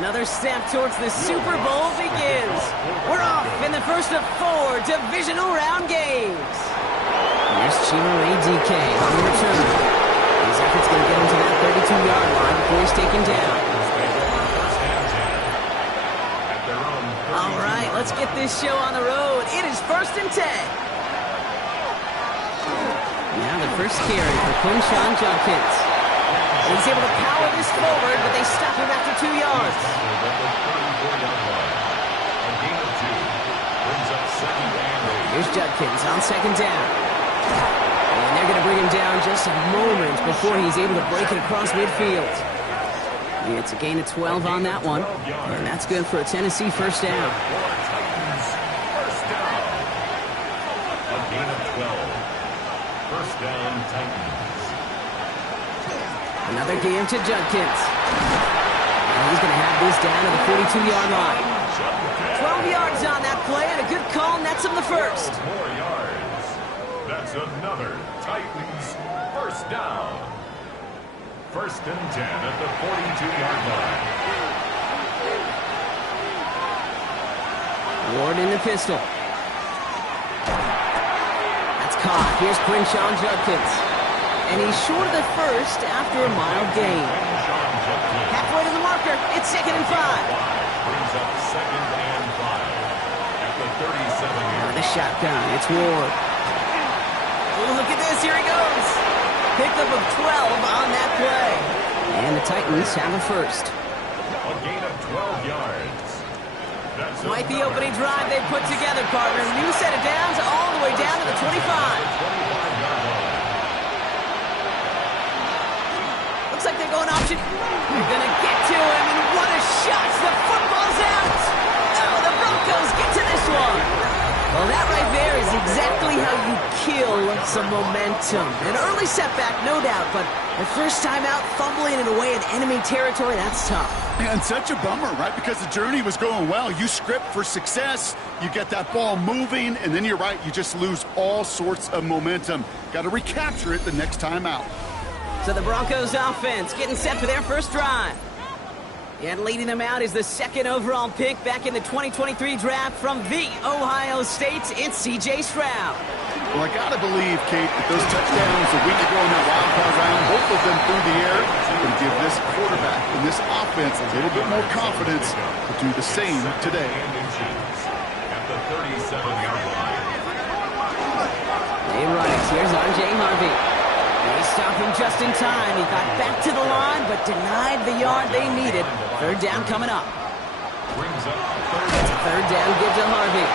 Another step towards the Super Bowl begins. We're off in the first of 4 divisional round games. Here's Chima DK on the return. His effort's going to get him to that 32-yard line before he's taken down. All right, let's get this show on the road. It is 1st and 10. Now the first carry for Quinshawn Judkins. He's able to power this forward, but they stop him after 2 yards. Here's Judkins on 2nd down. And they're going to bring him down just a moment before he's able to break it across midfield. It's a gain of 12 on that one, and that's good for a Tennessee first down. A gain of 12. First down, Titans. Another game to Judkins. And he's going to have this down to the 42-yard line. 12 yards on that play, and a good call nets him the first. More yards. That's another Titans first down. 1st and 10 at the 42-yard line. Ward in the pistol. That's caught. Here's Quinshawn Judkins. And he's short of the first after a mild gain. Halfway to the marker. It's 2nd and 5. Brings up 2nd and 5 at the 37-yard line. The shotgun. It's Ward. Oh, look at this. Here he goes. Pickup of 12 on that play. And the Titans have a first. A gain of 12 yards. That's Quite the opening drive they put together, partner. New set of downs all the way down to the 25. 25-yard line. Looks like they're going option. They're going to get to him, and what a shot. The football's out. Oh, the Broncos get to this one. Well, that right there is exactly how you kill some momentum. An early setback, no doubt, but the first time out, fumbling it away in enemy territory, that's tough. And such a bummer, right? Because the journey was going well. You script for success, you get that ball moving, and then you're right, you just lose all sorts of momentum. Got to recapture it the next time out. So the Broncos offense getting set for their first drive. And leading them out is the 2nd overall pick back in the 2023 draft from the Ohio State. It's C.J. Stroud. Well, I got to believe, Kate, that those touchdowns a week ago in that wild card round, both of them through the air, can give this quarterback and this offense a little bit more confidence to do the same today. At the 37-yard line. They run it. Here's R.J. Harvey. They stopped him just in time. He got back to the line, but denied the yard they needed. 3rd down coming up. Brings up It's a 3rd down give to Harvey.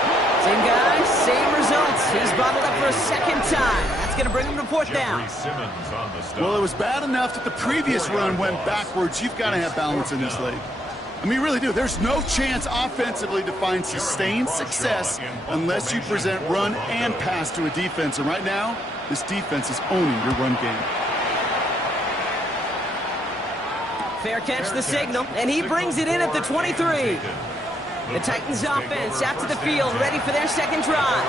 Same guy, same results. He's brought it up for a 2nd time. That's going to bring him to 4th down. Well, it was bad enough that the previous run went backwards. You've got to have balance in this league. I mean, you really do. There's no chance offensively to find sustained success unless you present run and pass to a defense. And right now, this defense is owning your run game. Fair catch the signal, and he brings it in at the 23. The Titans offense after the field, ready for their 2nd drive.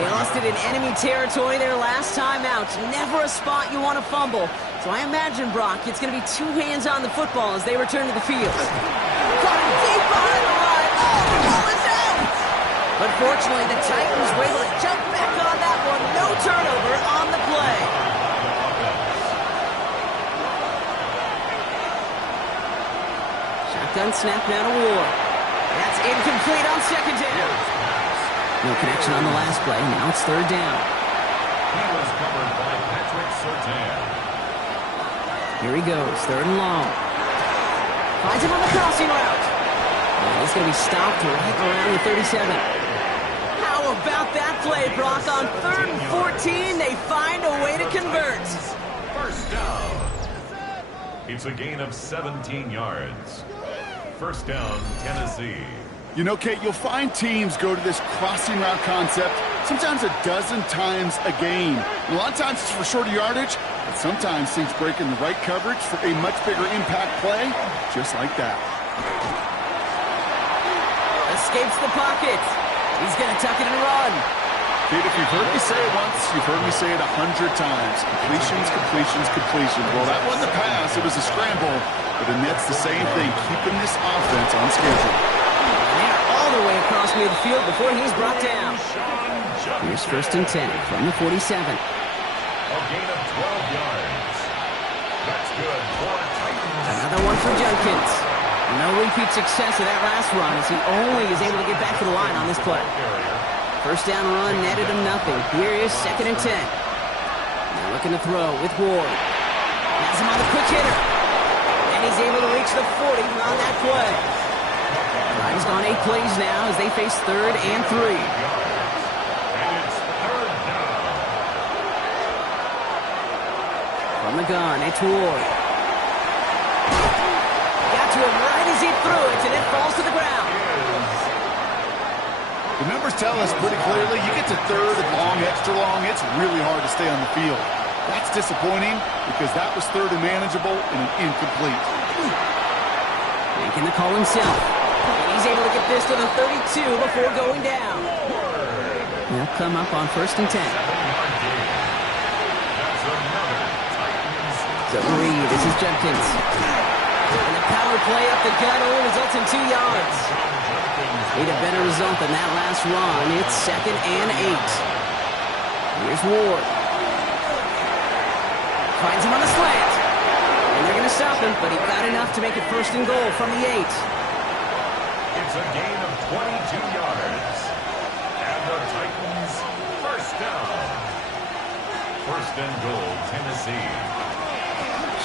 They lost it in enemy territory their last time out. Never a spot you want to fumble. So I imagine, Brock, it's going to be 2 hands on the football as they return to the field. Caught him deep behind the line. Oh, the ball is out! But fortunately, the Titans were able to jump back on that one. No turnover on the play. Shotgun snap now to Ward. That's incomplete on 2nd down. No connection on the last play. Now it's 3rd down. He was covered by Patrick Surtain. Here he goes, 3rd and long. Finds him on the crossing route. And he's going to be stopped right around the 37. How about that play, Brock? On 3rd and 14, they find a way to convert. First down. It's a gain of 17 yards. First down, Tennessee. You know, Kate, you'll find teams go to this crossing route concept sometimes a dozen times a game. And a lot of times it's for shorter yardage, but sometimes things break in the right coverage for a much bigger impact play, just like that. Escapes the pocket. He's going to tuck it and run. Kate, if you've heard me say it once, you've heard me say it 100 times. Completions, completions, completions. Well, that wasn't a pass. It was a scramble. But the net's the same thing, keeping this offense on schedule. They're all the way across midfield before he's brought down. Here's 1st and 10 from the 47. A gain of 12 yards. That's good for Titans. Another one for Jenkins. No repeat success of that last run as he only is able to get back to the line on this play. 1st down run netted him nothing. Here is 2nd and 10. Now looking to throw with Ward. Has him on the quick hitter. And he's able to reach the 40 on that play. He's gone 8 plays now as they face 3rd and 3. From the gun, it's Ward. Got to him right as he threw it, and it falls to the ground. The numbers tell us pretty clearly, you get to 3rd and long, extra long, it's really hard to stay on the field. That's disappointing because that was 3rd and manageable and an incomplete. Making the call himself. And he's able to get this to the 32 before going down. They'll come up on 1st and 10. So Reed, this is Jenkins. And the power play up the gut only results in 2 yards. Need a better result than that last run. It's 2nd and 8. Here's Ward. Finds him on the slant. And they're going to stop him, but he got enough to make it 1st and goal from the 8. It's a gain of 22 yards. And the Titans 1st down. 1st and goal, Tennessee.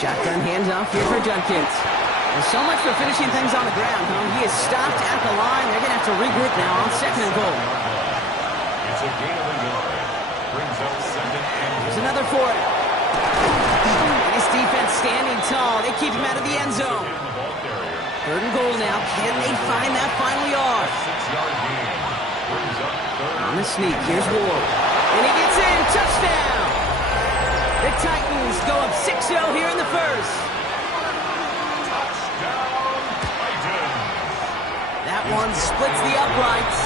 Shotgun handoff here for Jenkins. And so much for finishing things on the ground, huh? He is stopped at the line. They're going to have to regroup now on 2nd and goal. It's a gain of a yard. Brings up 2nd and goal. There's another for it. And his defense standing tall. They keep him out of the end zone. 3rd and goal now. Can they find that final yard? 6-yard gain. Brings up 3rd. On the sneak, here's Ward. And he gets in. Touchdown! The Titans go up 6-0 here in the 1st. That one splits the uprights.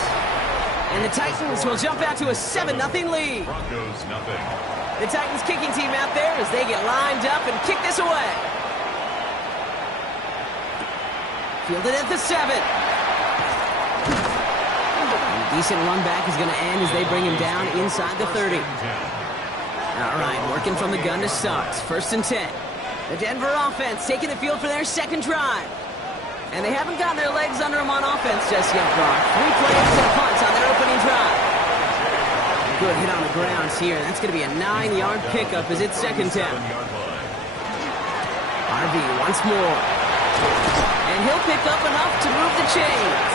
And the Titans will jump out to a 7-0 lead. Broncos nothing. The Titans kicking team out there as they get lined up and kick this away. Fielded at the 7. And a decent run back is going to end as they bring him down inside the 30. All right, working from the gun to start. 1st and 10. The Denver offense taking the field for their 2nd drive. And they haven't gotten their legs under them on offense just yet, Brock. 3 plays and punts on their opening drive. Good hit on the grounds here. That's going to be a 9-yard pickup as it's 2nd down. RB once more. And he'll pick up enough to move the chains.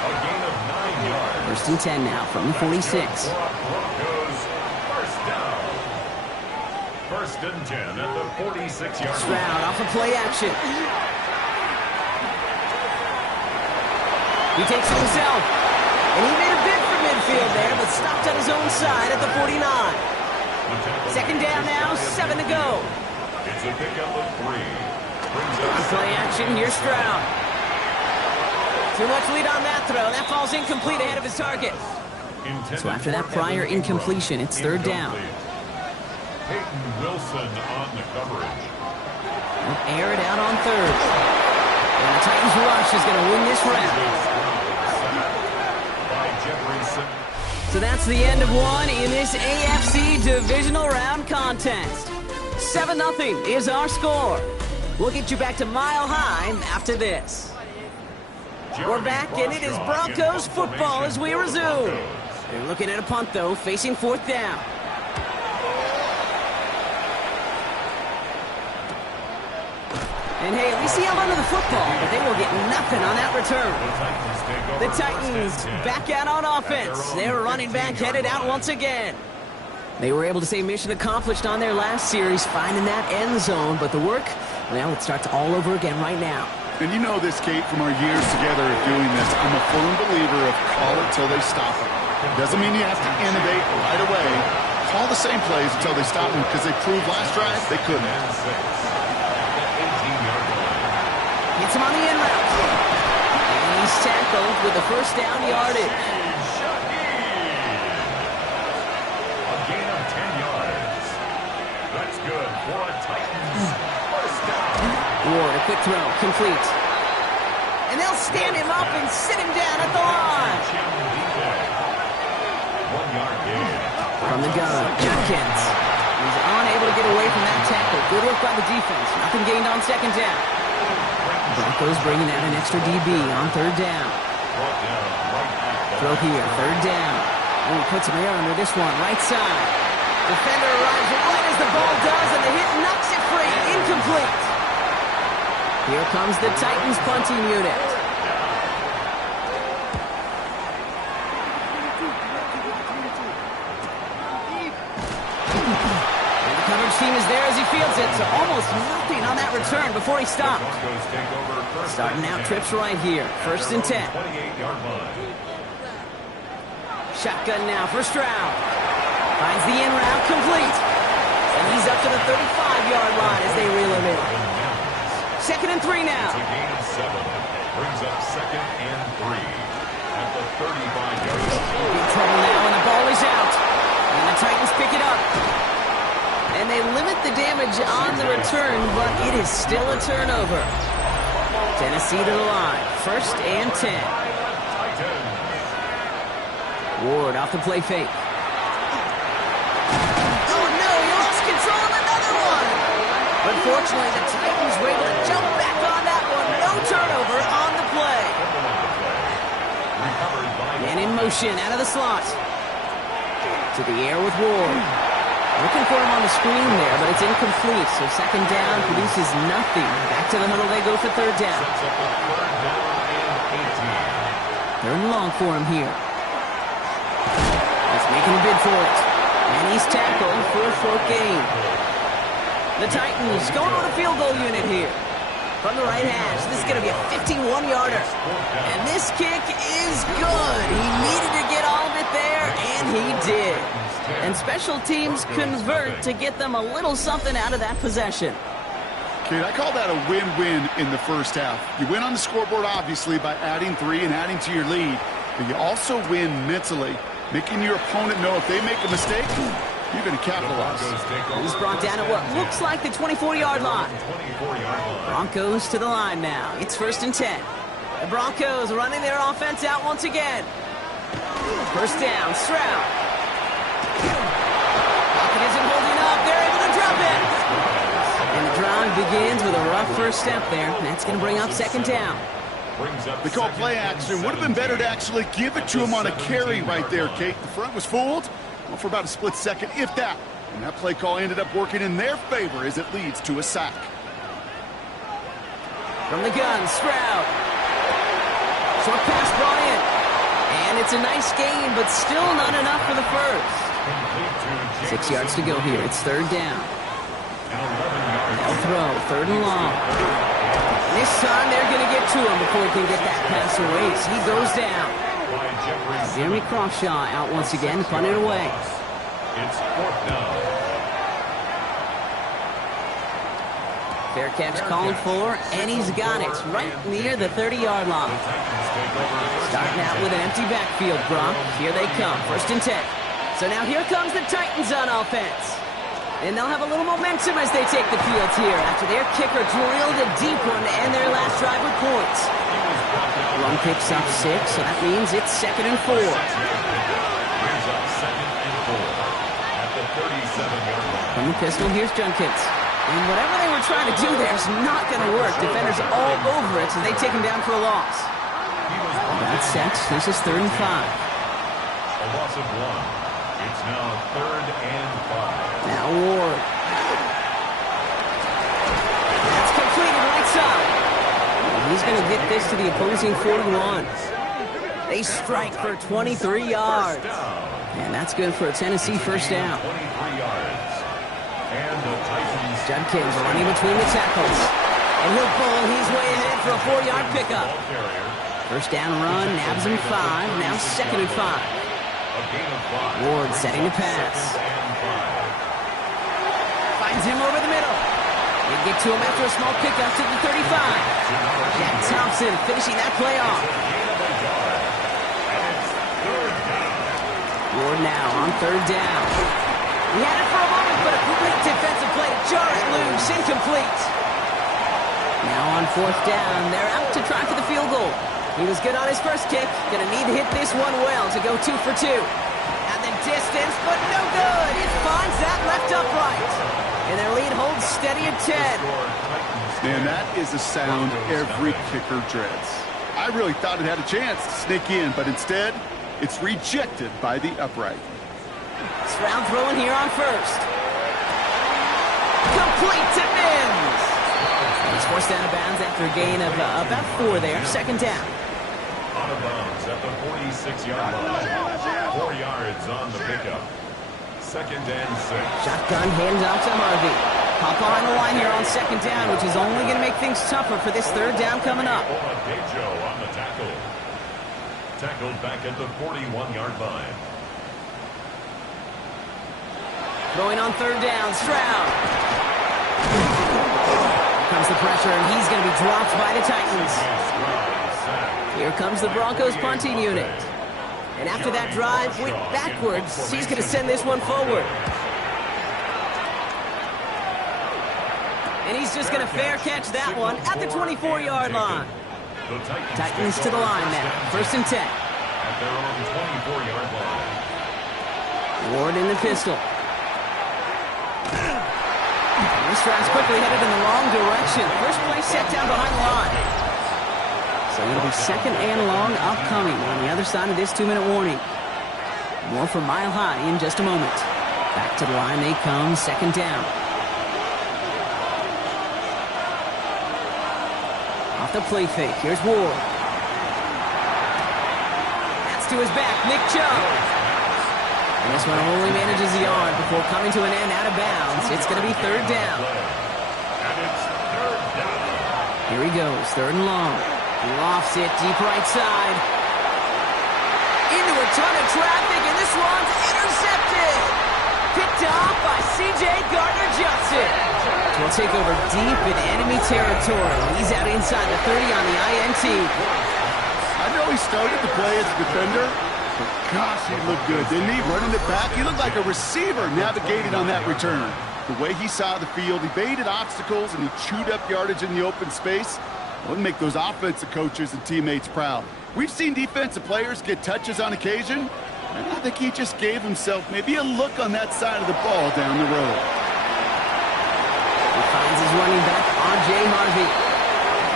A gain of 9 yards. 1st and 10 now from the 46. Broncos 1st down. 1st and 10 at the 46-yard line. Stroud off of play action. He takes it himself. And he made a bid for midfield there, but stopped on his own side at the 49. 2nd down now, 7 to go. It's a pickup of 3. On play action, here's Stroud. Too much lead on that throw. That falls incomplete ahead of his target. So after that prior incompletion, it's 3rd down. Peyton Wilson on the coverage. They'll air it out on 3rd. And the Titans rush is going to win this round. So that's the end of one in this AFC Divisional Round contest. 7-0 is our score. We'll get you back to Mile High after this. We're back, and it is Broncos football as we resume. They're looking at a punt, though, facing 4th down. And hey, at least he held onto the football, but they will get nothing on that return. The Titans back out on offense. Their running back headed out once again. They were able to say mission accomplished on their last series, finding that end zone, but the work, well, it starts all over again right now. And you know this, Kate, from our years together of doing this. I'm a firm believer of call it till they stop it. Doesn't mean you have to innovate right away. Call the same plays until they stop them, because they proved last drive they couldn't. Gets him on the in route. And he's tackled with the 1st down yardage. gain of 10 yards. That's good for a Titans first down. Ward, a quick throw, complete. And they'll stand him up and sit him down at the line. 1 yard gain. From the gun, Jenkins. He's unable to get away from that tackle. Good work by the defense. Nothing gained on second down. Broncos bringing out an extra DB on third down. Throw here, third down. Oh, he puts some air under this one, right side. Defender arrives right as the ball does, and the hit knocks it free. Incomplete. Here comes the Titans punting unit. And the coverage team is there as he fields it, so almost nothing on that return before he stopped. Starting out trips right here, 1st and 10. Shotgun now for Stroud. Finds the in route complete. And he's up to the 35-yard line as they reel him in. 2nd and 3 now. It's a gain of 7. Brings up 2nd and 3 at the 35-yard line. Big trouble now, and the ball is out. And the Titans pick it up. And they limit the damage on the return, but it is still a turnover. Tennessee to the line. 1st and 10. Ward off the play fake. Oh no, he lost control of another one. Unfortunately, the Titans were able to jump back on that one. No turnover on the play. And in motion out of the slot. To the air with Ward. Looking for him on the screen there, but it's incomplete. So 2nd down produces nothing. Back to the huddle they go for 3rd down. 3rd and long for him here. He's making a bid for it. And he's tackled for a 4th gain. The Titans going on a field goal unit here. From the right hash, this is going to be a 51-yarder. And this kick is good. He needed to get all of it there, and he did. And special teams convert to get them a little something out of that possession. Kid, I call that a win-win in the first half. You win on the scoreboard, obviously, by adding 3 and adding to your lead. But you also win mentally, making your opponent know if they make a mistake, you're going to capitalize. He's brought down at what looks like the 24-yard line. Broncos to the line now. It's 1st and 10. The Broncos running their offense out once again. 1st down, Stroud. Pocket isn't holding up. They're able to drop it. And the drive begins with a rough first step there. And that's going to bring up 2nd down. They call play action. Would have been better to actually give it to him on a carry right there, Kate. The front was fooled for about a split second, if that. And that play call ended up working in their favor as it leads to a sack. From the gun, Stroud. Short pass brought in. And it's a nice gain, but still not enough for the first. 6 yards to go here. It's 3rd down. They'll throw, 3rd and long. This time they're going to get to him before he can get that pass away. So he goes down. Jeremy Crawshaw out once again, punt it away. It's 4th down. Fair catch called for, and he's got it right near the 30-yard line. Starting out with an empty backfield, Brock. Here they come, 1st and 10. So now here comes the Titans on offense. And they'll have a little momentum as they take the field here after their kicker drilled a deep one to end their last drive with points. Run picks up 6, so that means it's 2nd and 4. From the pistol, here's Jenkins. And whatever they were trying to do there is not going to work. Defenders all over it, so they take him down for a loss. That's set. This is 3rd and 5. A loss of 1. It's now 3rd and 5. Now Ward. That's completed right side. And he's going to get this to the opposing 41. They strike for 23 yards. And that's good for a Tennessee 1st down. 23 yards. And the Titans. Judkins running between the tackles. And he'll pull his way ahead for a 4-yard pickup. 1st down run, nabs him 5. Now 2nd and 5. Ward setting the pass. Finds him over the middle. They get to him after a small pickup to the 35. Jack Thompson finishing that play off. Ward now on 3rd down. He had it for a moment, but a great defensive play to jar it loose. Incomplete. Now on 4th down, they're out to try for the field goal. He was good on his first kick. Gonna need to hit this one well to go 2 for 2. And the distance, but no good. It finds that left upright. And their lead holds steady at 10. Man, that is a sound every kicker dreads. I really thought it had a chance to sneak in, but instead, it's rejected by the upright. Stroud throwing here on 1st. Complete to Mims. He's forced out of bounds after a gain of about 4 there. 2nd down. Out of bounds at the 46-yard line. 4 yards on the pickup. 2nd and 6. Shotgun handoff to Harvey. Hop behind the line here on 2nd down, which is only going to make things tougher for this 3rd down coming up. On the tackle. Tackled back at the 41-yard line. Throwing on 3rd down, Stroud. Here comes the pressure, and he's going to be dropped by the Titans. Here comes the Broncos punting unit. And after that drive went backwards, he's going to send this one forward. And he's just going to fair catch that one at the 24-yard line. Titans to the line now. 1st and 10. At their own 24-yard line. Ward in the pistol. This drive's quickly headed in the wrong direction. First play set down behind the line. So it'll be 2nd and long upcoming on the other side of this 2-minute warning. More from Mile High in just a moment. Back to the line they come, 2nd down. Off the play fake, here's Ward. That's to his back, Nick Chubb. And this one only manages a yard before coming to an end out of bounds. It's going to be 3rd down. And it's 3rd down. Here he goes, 3rd and long. He lofts it deep right side. Into a ton of traffic, and this one's intercepted. Picked off by C.J. Gardner-Johnson. We'll take over deep in enemy territory. He's out inside the 30 on the INT. I know he started the play as a defender, but gosh, he looked good, didn't he? Running it back, he looked like a receiver navigating on that return. The way he saw the field, he baited obstacles, and he chewed up yardage in the open space. It would make those offensive coaches and teammates proud. We've seen defensive players get touches on occasion, and I think he just gave himself maybe a look on that side of the ball down the road. He finds his running back, R.J. Harvey.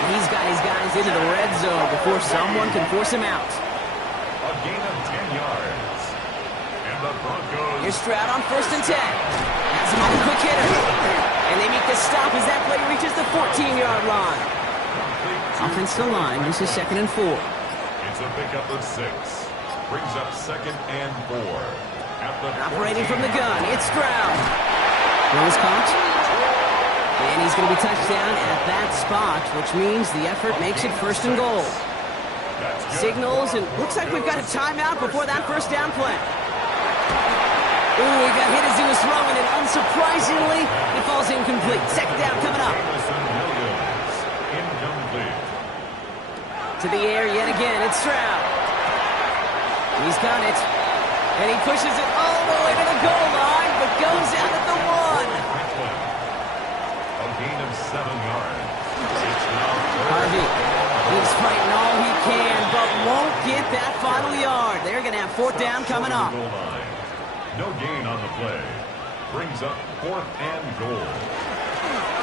And he's got his guys into the red zone before someone can force him out. A gain of 10 yards. And the Broncos... Here's Stroud on 1st and 10. Has him on a quick hitter. And they make the stop as that play reaches the 14-yard line. Offensive line, this is 2nd and 4. It's a pickup of 6. Brings up 2nd and 4. Operating from the gun, it's Stroud. Throw is caught. And he's going to be touched down at that spot, which means the effort makes it 1st and goal. Signals, and looks like we've got a timeout before that 1st down play. Ooh, he got hit as he was throwing, and unsurprisingly, it falls incomplete. 2nd down coming up. To the air yet again, it's Stroud. He's got it. And he pushes it all the way to the goal line, but goes out at the 1. A gain of 7 yards. Harvey, he's fighting all he can, but won't get that final yard. They're going to have 4th down coming up. No gain on the play. Brings up 4th and goal.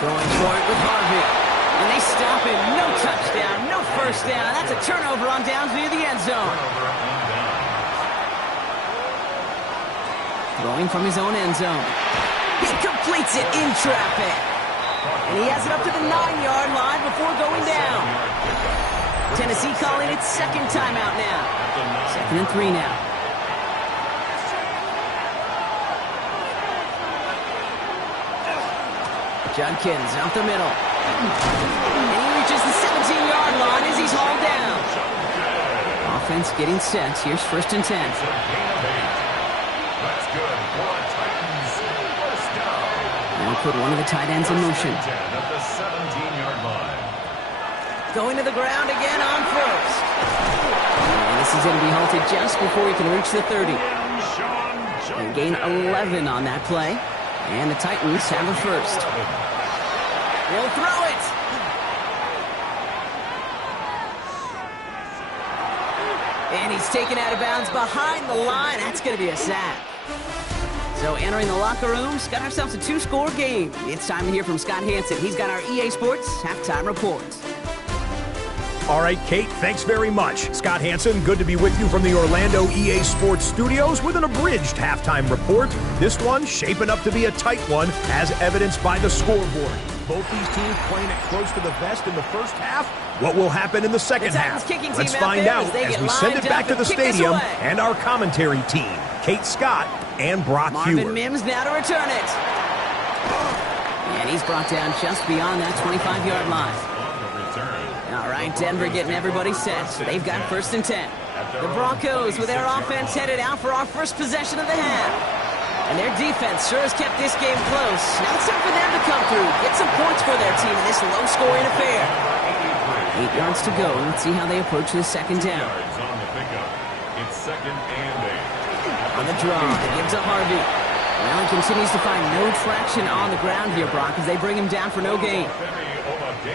Going for it with Harvey. And they stop him. No touchdown, no 1st down. That's a turnover on downs near the end zone. Throwing from his own end zone. He completes it in traffic. And he has it up to the 9-yard line before going down. Tennessee calling its 2nd timeout now. 2nd and 3 now. Judkins up the middle. And he reaches the 17-yard line as he's hauled down. Offense getting set. Here's 1st and 10. That's good for a Titans 1st down. Now put one of the tight ends in motion. At the 17-yard line. Going to the ground again on 1st. And this is going to be halted just before he can reach the 30. They gain 11 on that play. And the Titans have the first. He'll throw it. And he's taken out of bounds behind the line. That's going to be a sack. So entering the locker rooms, got ourselves a 2-score game. It's time to hear from Scott Hansen. He's got our EA Sports halftime report. All right, Kate, thanks very much. Scott Hansen, good to be with you from the Orlando EA Sports Studios with an abridged halftime report. This one shaping up to be a tight one, as evidenced by the scoreboard. Both these teams playing it close to the vest in the first half. What will happen in the second half? Let's find out as we send it back to the stadium and our commentary team, Kate Scott and Brock Hewer. Marvin Mims now to return it. And he's brought down just beyond that 25-yard line. All right, Denver getting everybody set. They've got 1st and 10. The Broncos with their offense headed out for our first possession of the half. And their defense sure has kept this game close. Now it's time for them to come through, get some points for their team in this low-scoring affair. 8 yards to go. Let's see how they approach this second down. It's 2nd and 8. On the draw, they give to Harvey. Well, he continues to find no traction on the ground here, Brock, as they bring him down for no gain.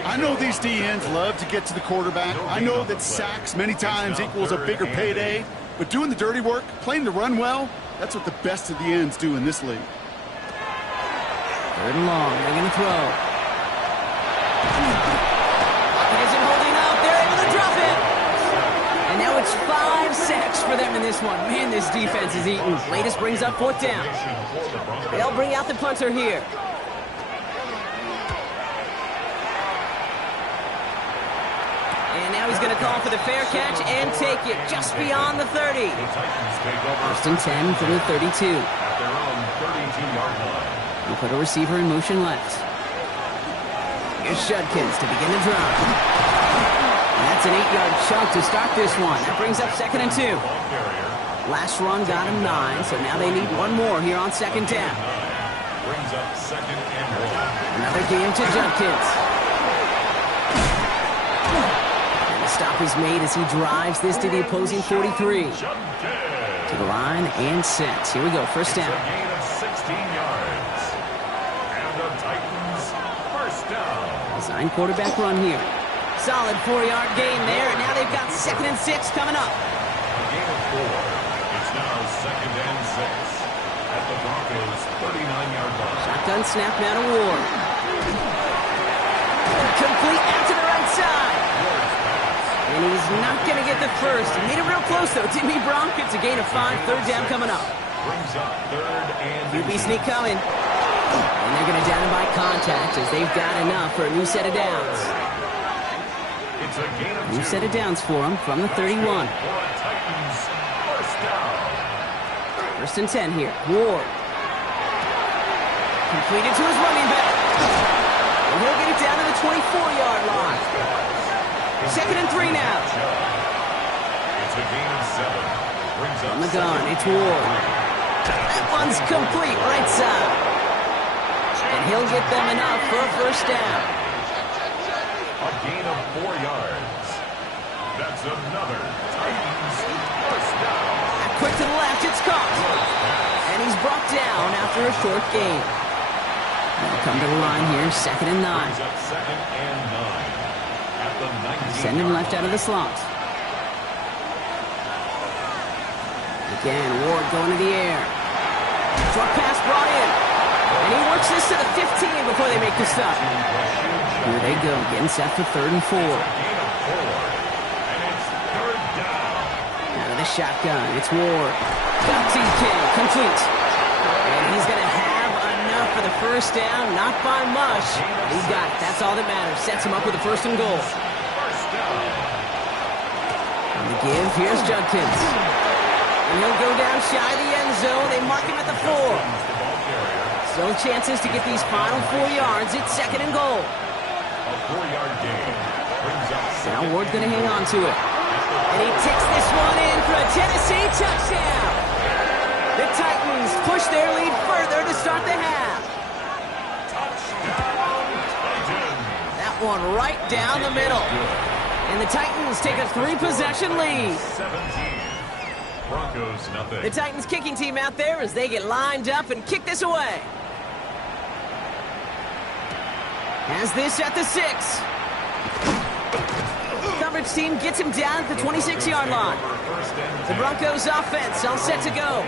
I know these DNs love to get to the quarterback. I know that sacks many times equals a bigger payday, but doing the dirty work, playing the run well, that's what the best of the ends do in this league. 3rd and long, they're going to throw. He isn't holding up, they're able to drop it. And now it's 5 sacks for them in this one. Man, this defense is eating. Latest brings up 4th down. They'll bring out the punter here. And now he's going to call for the fair catch and take it just beyond the 30. 1st and 10 from the 32. At their own 32-yard line. We put a receiver in motion left. Here's Judkins to begin the drive. And that's an 8-yard chunk to start this one. That brings up 2nd and 2. Last run got him 9, so now they need one more here on 2nd down. Brings up 2nd and 1. Another game to Judkins. Stop is made as he drives this to the opposing 43. To the line and set. Here we go, 1st down. It's a gain of 16 yards. And the Titans, 1st down. Design quarterback run here. Solid 4-yard gain there, and now they've got 2nd and 6 coming up. A gain of 4. It's now 2nd and 6. At the Broncos' 39-yard line. Shotgun snap now to Ward. Complete out to the right side. And he's not going to get the first. He made it real close, though. Didn't he, Bronk? It's a gain of 5. 3rd down coming up. Brings up 3rd and QB sneak coming. And they're going to down him by contact as they've got enough for a new set of downs. It's a gain of 2. New set of downs for him from the 31. Titans, 1st down. 1st and 10 here. Ward. Completed to his running back. And he'll get it down to the 24-yard line. 2nd and 3 now. It's a gain of 7. Brings up On the gun, it's Ward. That one's complete right side. And he'll get them enough for a 1st down. A gain of 4 yards. That's another Titans 1st down. Quick to the left, it's caught. And he's brought down after a short gain. They'll come to the line here, 2nd and 9. Brings up 2nd and 9. At the 19. Send him left out of the slot. Again, Ward going to the air. Short pass brought in. And he works this to the 15 before they make the stop. Here they go, getting set for 3rd and 4. Gain of 4. And it's 3rd down. Out of the shotgun, it's Ward. Got TK, complete. And he's going to have enough for the 1st down, not by much. He got it, that's all that matters. Sets him up with a 1st and goal. 1st down. On the give, here's Judkins. And he'll go down shy of the end zone. They mark him at the 4. Still chances to get these final 4 yards. It's 2nd and goal. A 4-yard gain. Brings up Now Ward's going to hang on to it. And he ticks this one in for a Tennessee touchdown. The Titans push their lead further to start the half. touchdown Titans. That one right down the middle. And the Titans take a 3-possession lead. 17. Broncos Broncos nothing. The Titans kicking team out there as they get lined up and kick this away. Has this at the 6. Coverage team gets him down at the 26-yard line. The Broncos offense all set to go.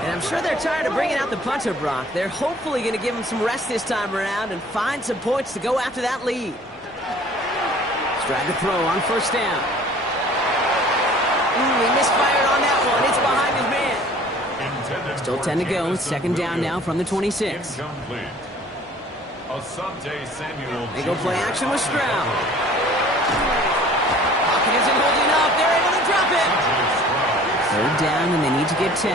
And I'm sure they're tired of bringing out the punter, Brock. They're hopefully going to give him some rest this time around and find some points to go after that lead. Trying to throw on first down. He misfired on that one. It's behind his man. Still 10 to go. Second down now from the 26. They go play action with Stroud. Pocket isn't holding up. They're able to drop it. Third down, and they need to get 10.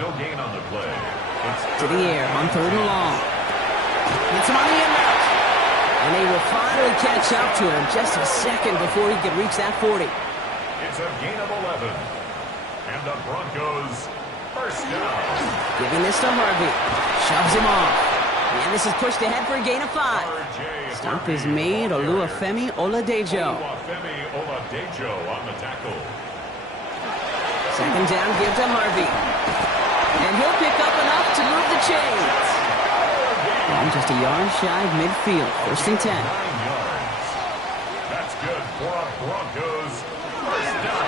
No gain on the play. To the air on third and long. Hits him on the end route. And they will finally catch up to him just a second before he could reach that 40. It's a gain of 11. And the Broncos first down. Giving this to Harvey. Shoves him off. And this is pushed ahead for a gain of 5. Stop is made. Oluwafemi Oladejo. Oladejo on the tackle. Second down, give to Harvey. And he'll pick up enough to move the chains. And just a yard shy of midfield. First and 10. 9 yards. That's good for a Broncos first down.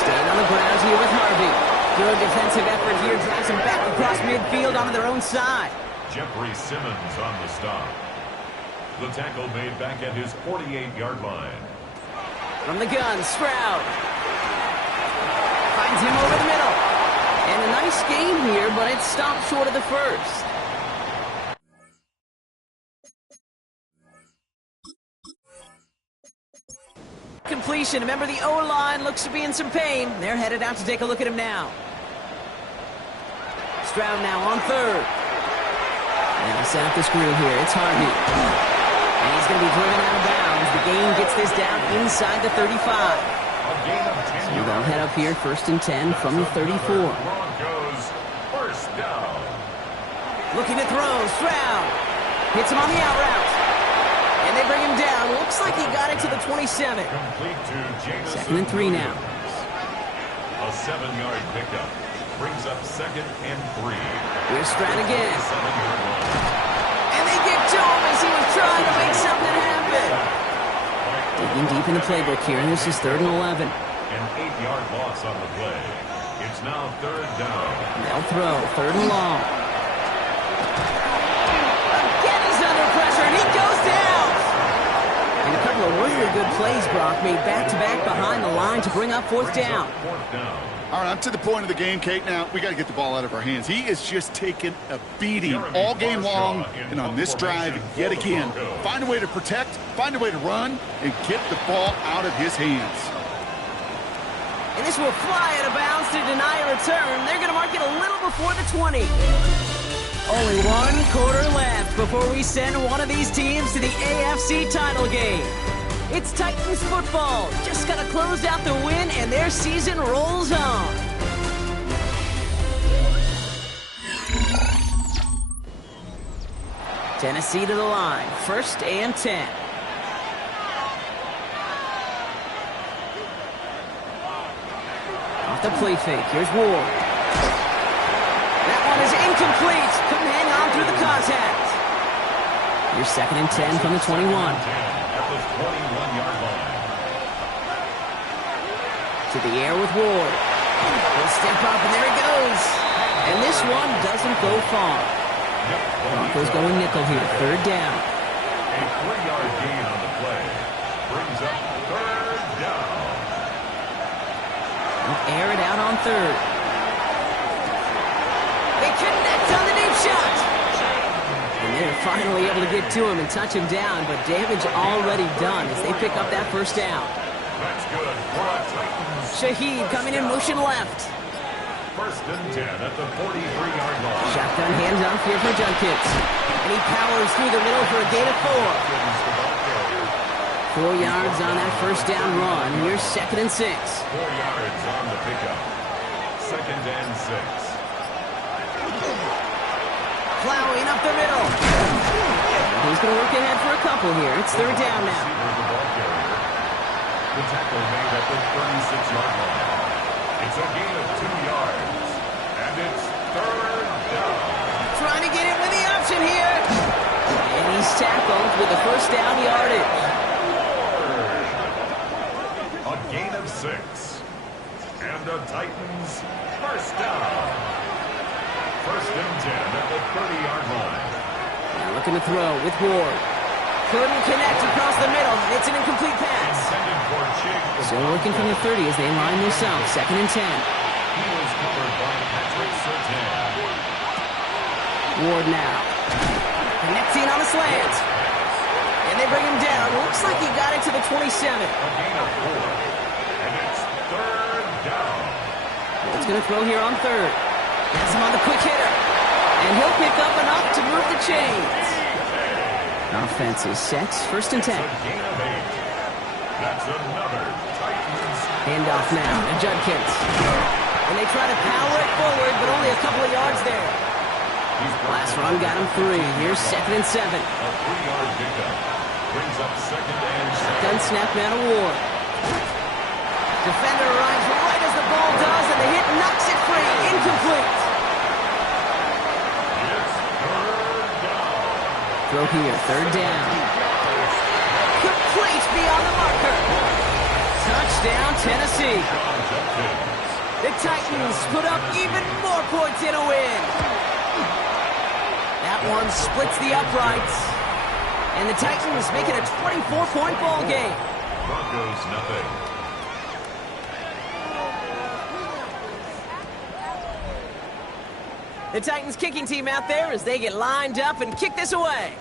Staying on the ground here with Harvey. Good defensive effort here. Drives them back across midfield onto their own side. Jeffrey Simmons on the stop. The tackle made back at his 48-yard line. From the gun, Stroud. Finds him over the middle. And a nice gain here, but it stopped short of the first. Completion. Remember, the O-line looks to be in some pain. They're headed out to take a look at him now. Stroud now on third. And to set up the screw here, it's Harvey. And he's going to be driven out of bounds. The gain gets this down inside the 35. So they'll head up here, first and 10 from the 34. Broncos first down. Looking to throw, Stroud. Hits him on the out route. And they bring him down. Looks like he got it to the 27. Complete to Jameson. Second and 3 now. A 7-yard pickup brings up second and 3. Here's Stroud again. 7-yard line. And they get to him as he was trying to make something happen. Digging deep in the playbook here, and this is third and 11. An 8-yard loss on the play. It's now third down. They'll throw, third and long. Again, he's under pressure, and he goes down. And a couple of really good plays, Brock, made back-to-back behind the line to bring up fourth down. All right, I'm to the point of the game, Kate. Now, we got to get the ball out of our hands. He is just taking a beating all game long, and on this drive, yet again, find a way to protect, find a way to run, and get the ball out of his hands. And this will fly out of bounds to deny a return. They're going to mark it a little before the 20. Only 1 quarter left before we send one of these teams to the AFC title game. It's Titans football. Just got to close out the win, and their season rolls on. Tennessee to the line. First and 10. Off the play fake. Here's Ward. That one is incomplete. Couldn't hang on through the contact. Here's second and 10 from the 21. At the 21-yard line. To the air with Ward. He'll step up, and there he goes. And this one doesn't go far. Broncos going nickel here. Third down. A 3-yard gain on the play. Brings up third down. They'll air it out on third. They connect on the deep shot. And they're finally able to get to him and touch him down, but damage already done as they pick up that first down. That's good for a Titans. Shaheed coming in motion left. First and 10 at the 43-yard line. Shotgun handoff here for Junkins. And he powers through the middle for a gain of 4. 4 yards on that first down run. Here's second and 6. 4 yards on the pickup. Second and 6. Plowing up the middle. He's going to look ahead for a couple here. It's third down now. The tackle made at the 36-yard line. It's a gain of 2 yards. And it's third down. Trying to get in with the option here. And he's tackled with the first down yardage. A gain of 6. And the Titans first down. First and 10 at the 30-yard line. Now looking to throw with Ward. Couldn't connect across the middle. It's an incomplete pass. Still working from the 30 as they line this up. Second and 10. He was covered by Patrick Surtain. Ward now. Connecting on a slant. And they bring him down. Looks like he got it to the 27. A gain of 4. And it's third down. Ward's going to throw here on third. Has him on the quick hitter. And he'll pick up enough to move the chains. Offense is set. First and 10. A gain of 8. That's another Titans. Handoff now to Judkins. And they try to power it forward, but only a couple of yards there. Last run got him 3. Here's second and 7. A 3-yard pickup. Brings up second and 7. Gun snap now to Ward. Defender arrives right as the ball does, and the hit knocks it free. Incomplete. It's third down. Throw here, third down. Complete beyond the marker. Touchdown, Tennessee. The Titans put up even more points in a win. That one splits the uprights. And the Titans make it a 24-point ball game. Broncos nothing. The Titans kicking team out there as they get lined up and kick this away.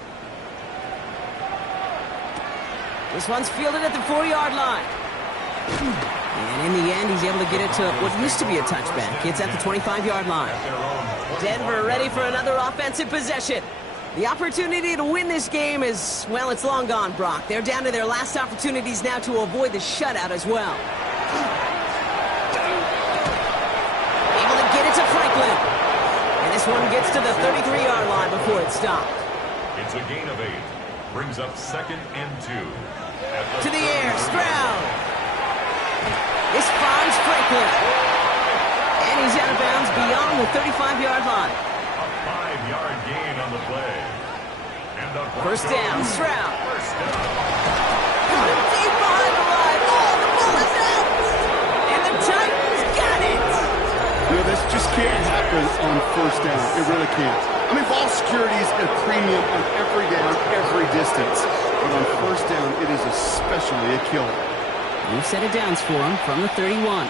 This one's fielded at the 4-yard line. And in the end, he's able to get it to what used to be a touchback. It's at the 25-yard line. Denver ready for another offensive possession. The opportunity to win this game is, well, it's long gone, Brock. They're down to their last opportunities now to avoid the shutout as well. Able to get it to Franklin. And this one gets to the 33-yard line before it's stopped. It's a gain of 8. Brings up second and 2. To the air, Stroud. This finds Franklin. And he's out of bounds beyond the 35-yard line. A 5-yard gain on the play. And the First down, Stroud. First down. Deep behind the line. Oh, the ball is out. And the Titans got it. You know, this just can't happen on first down. It really can't. I mean, ball security is a premium on every down, every distance. But on first down, it is especially a killer. New set of downs for him from the 31.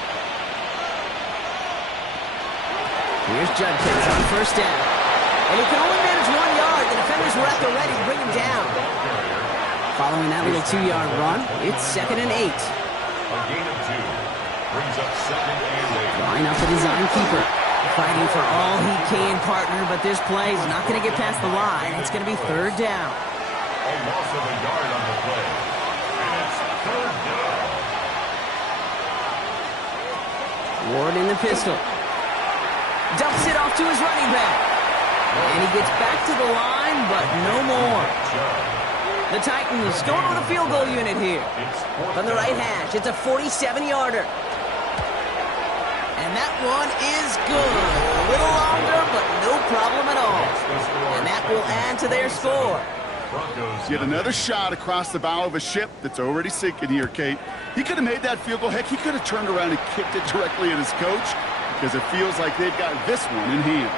Here's Judkins on first down. And he can only manage 1 yard. The defenders were at the ready to bring him down. Following that little 2-yard run, it's second and 8. A gain of 2. Brings up second and 8. Line up the design keeper. Fighting for all he can, partner, but this play is not going to get past the line. It's going to be third down. A loss of a yard on the play. And it's third down. Ward in the pistol. Dumps it off to his running back. And he gets back to the line, but no more. The Titans going with a field goal unit here. From the right hash, it's a 47-yarder. And that one is good. A little longer, but no problem at all. And that will add to their score. Yet another shot across the bow of a ship that's already sinking here, Kate. He could have made that field goal. Heck, he could have turned around and kicked it directly at his coach because it feels like they've got this one in hand.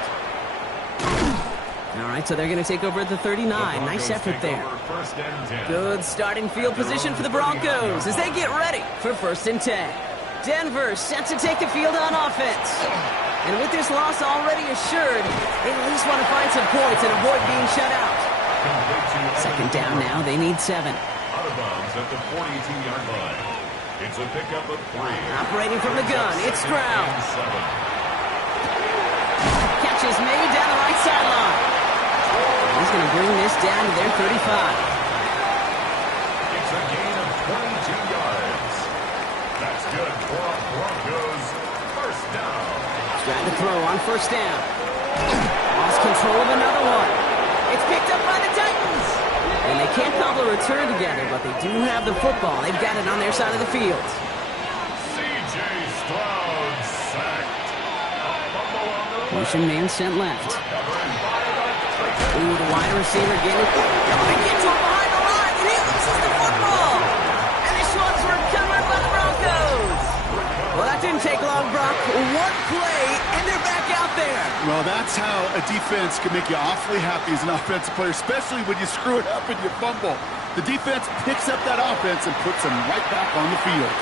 All right, so they're going to take over at the 39. Nice effort there. Good starting field position for the Broncos as they get ready for first and 10. Denver set to take the field on offense. And with this loss already assured, they at least want to find some points and avoid being shut out. Second down now, they need 7. Out of bounds at the 42-yard line. It's a pickup of 3. Operating from the gun, it's Stroud. Catch is made down the right sideline. He's going to bring this down to their 35. It's a gain of 22 yards. That's good for a Broncos first down. Trying to throw on first down. Lost control of another one. It's picked up by the Titans. And they can't cobble a return together, but they do have the football. They've got it on their side of the field. C.J. Stroud sacked. Motion man sent left. Ooh, the wide receiver getting it. Going to get to him behind the line, and he loses the football. And this one's recovered by the Broncos. Well, that didn't take long, Brock. One play, and they're back out there. Well, that's how a defense can make you awfully happy as an offensive player, especially when you screw it up and you fumble. The defense picks up that offense and puts them right back on the field.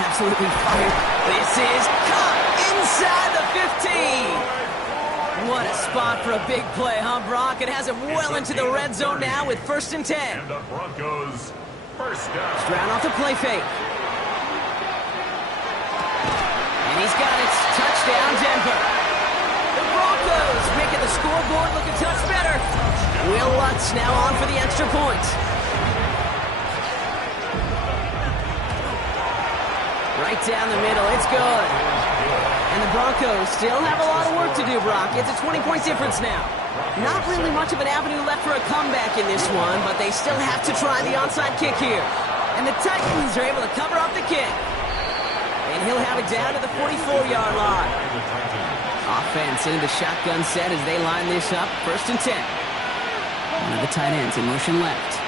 Absolutely fired. This is caught inside the 15. What a spot for a big play, huh, Brock? It has him well into the red zone now with 1st and 10. And the Broncos first down. Stroud off the play fake. And he's got it. Touchdown, Denver. The Broncos making the scoreboard look a touch better. Will Lutz now on for the extra point. Right down the middle. It's good. And the Broncos still have a lot of work to do, Brock. It's a 20-point difference now. Not really much of an avenue left for a comeback in this one, but they still have to try the onside kick here. And the Titans are able to cover up the kick. And he'll have it down to the 44-yard line. Offense into the shotgun set as they line this up. 1st and 10. One of the tight ends in motion left.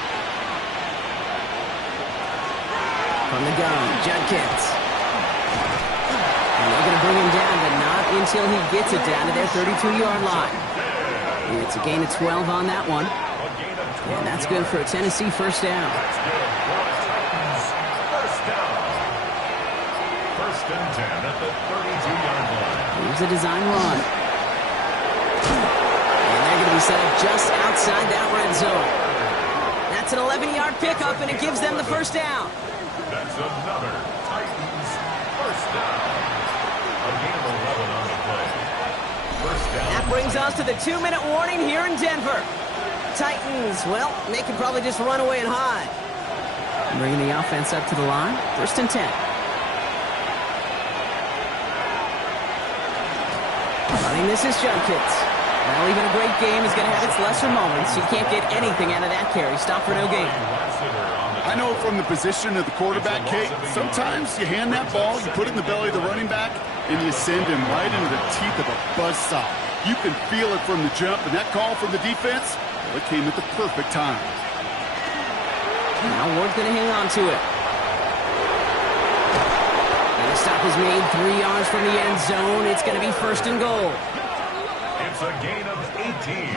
From the gun, Judkins. And they're going to bring him down, but not until he gets it down to their 32-yard line. It's a gain of 12 on that one. And that's good for a Tennessee 1st down. First and 10 at the 32-yard line. Here's a design run. And they're going to be set up just outside that red zone. That's an 11-yard pickup, and it gives them the 1st down. That's another Titans 1st down. A gain of 11 on the play. 1st down. That brings us to the 2-minute warning here in Denver. Titans, well, they can probably just run away and hide. Bringing the offense up to the line. 1st and 10. Running this is Judkins. Well, even a great game is going to have its lesser moments. You can't get anything out of that carry. Stop for no gain. I know from the position of the quarterback, Kate, sometimes you hand that ball, you put it in the belly of the running back, and you send him right into the teeth of a buzzsaw. You can feel it from the jump, and that call from the defense, well, it came at the perfect time. Now Ward's going to hang on to it. And the stop is made 3 yards from the end zone. It's going to be 1st and goal. It's a gain of 18.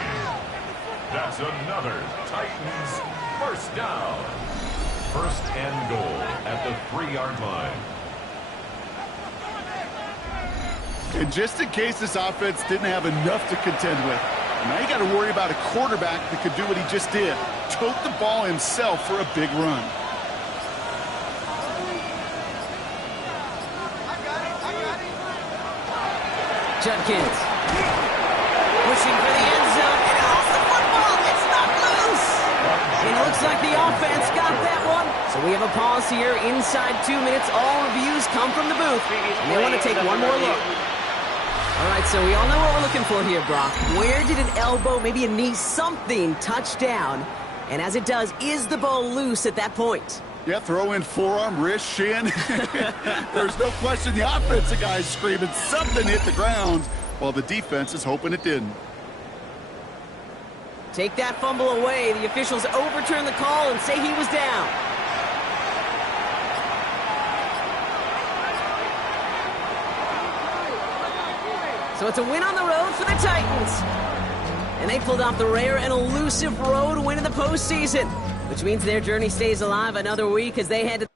That's another Titans 1st down. 1st and goal at the 3-yard line. And just in case this offense didn't have enough to contend with, now you got to worry about a quarterback that could do what he just did. Tote the ball himself for a big run. Judkins. Pushing for the end zone, and off the football. It's not loose. And it looks like the offense got that one. So we have a pause here inside 2 minutes. All reviews come from the booth. And they want to take one more look. All right, so we all know what we're looking for here, Brock. Where did an elbow, maybe a knee, something touch down? And as it does, is the ball loose at that point? Yeah, throw in forearm, wrist, shin. There's no question the offensive guy's screaming something hit the ground while the defense is hoping it didn't. Take that fumble away. The officials overturn the call and say he was down. So it's a win on the road for the Titans. And they pulled off the rare and elusive road win in the postseason, which means their journey stays alive another week as they head to